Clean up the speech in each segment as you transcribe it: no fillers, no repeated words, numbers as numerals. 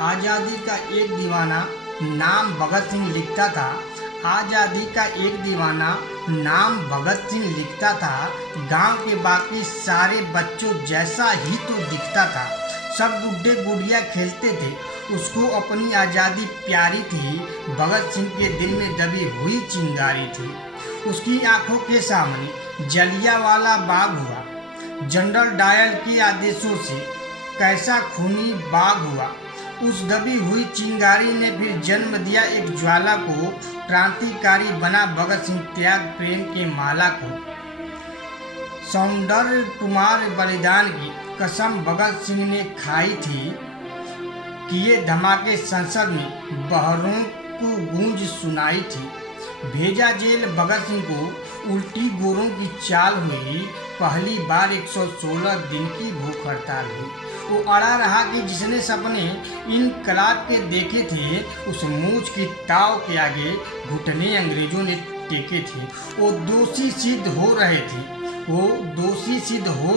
आज़ादी का एक दीवाना नाम भगत सिंह लिखता था। आज़ादी का एक दीवाना नाम भगत सिंह लिखता था। गांव के बाकी सारे बच्चों जैसा ही तो दिखता था। सब गुड्डे गुड़िया खेलते थे, उसको अपनी आज़ादी प्यारी थी। भगत सिंह के दिल में दबी हुई चिंगारी थी। उसकी आंखों के सामने जलियांवाला बाग हुआ। जनरल डायर के आदेशों से कैसा खूनी बाग हुआ। उस दबी हुई चिंगारी ने फिर जन्म दिया एक ज्वाला को। क्रांतिकारी बना भगत सिंह त्याग प्रेम के माला को। सौंदर्य कुमार बलिदान की कसम भगत सिंह ने खाई थी। किए धमाके संसद में बहरों को गूंज सुनाई थी। भेजा जेल भगत सिंह को उल्टी गोरों की चाल हुई। पहली बार 116 दिन की भूख हड़ताल हुई। वो अड़ा रहा कि जिसने सपने इनकलाब के देखे थे, उस मूंछ की ताव के आगे घुटने अंग्रेजों ने टेके थे। वो दोषी सिद्ध हो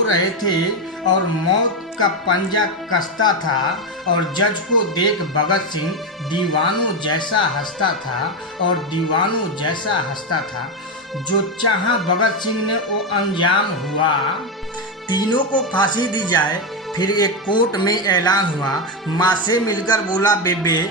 रहे थे और मौत का पंजा कसता था। और जज को देख भगत सिंह दीवानों जैसा हंसता था। जो चाहा भगत सिंह ने वो अंजाम हुआ। तीनों को फांसी दी जाए। फिर एक कोर्ट में ऐलान हुआ। माँ से मिलकर बोला बेबे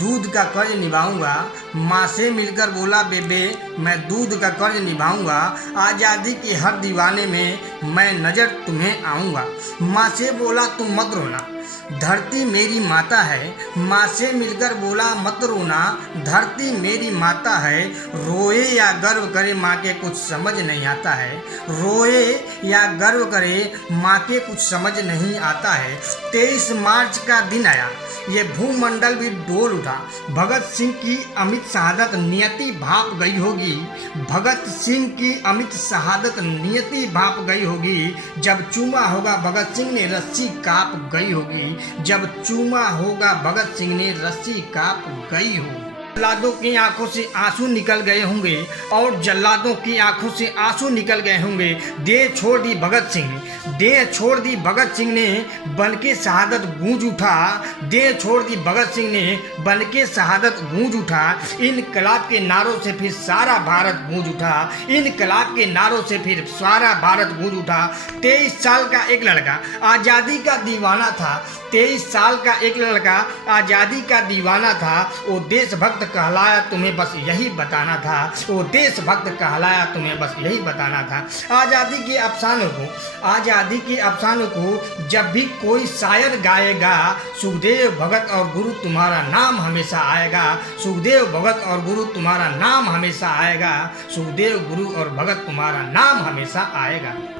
दूध का कर्ज निभाऊंगा। माँ से मिलकर बोला बेबे मैं दूध का कर्ज निभाऊंगा। आज़ादी के हर दीवाने में मैं नज़र तुम्हें आऊँगा। माँ से बोला तुम मत रोना, धरती मेरी माता है। माँ से मिलकर बोला मत रोना, धरती मेरी माता है। रोए या गर्व करे माँ के कुछ समझ नहीं आता है। रोए या गर्व करे माँ के कुछ समझ नहीं आता है। 23 मार्च का दिन आया, ये भूमंडल भी डोल उठा। भगत सिंह की अमित शहादत नियति भाप गई होगी। भगत सिंह की अमित शहादत नियति भाप गई होगी। जब चूमा होगा भगत सिंह ने रस्सी काप गई होगी। जब चूमा होगा भगत सिंह ने रस्सी काप गई होगी। जल्लादों की आंखों से आंसू निकल गए होंगे और जल्लादों की आंखों से आंसू निकल गए होंगे। देह छोड़ दी भगत सिंह ने, देह छोड़ दी भगत सिंह ने, बनके शहादत गूंज उठा। देह छोड़ दी भगत सिंह ने, बनके शहादत गूंज उठा। इनकलाब के नारों से फिर सारा भारत गूंज उठा। इनकलाब के नारों से फिर सारा भारत गूंज उठा। 23 साल का एक लड़का आज़ादी का दीवाना था। 23 साल का एक लड़का आज़ादी का दीवाना था। वो देशभक्त कहलाया तुम्हें बस यही बताना था। वो देशभक्त कहलाया तुम्हें बस यही बताना था। आज़ादी के अफसानों को जब भी कोई शायर गाएगा, सुखदेव भगत और गुरु तुम्हारा नाम हमेशा आएगा। सुखदेव भगत और गुरु तुम्हारा नाम हमेशा आएगा। सुखदेव गुरु और भगत तुम्हारा नाम हमेशा आएगा।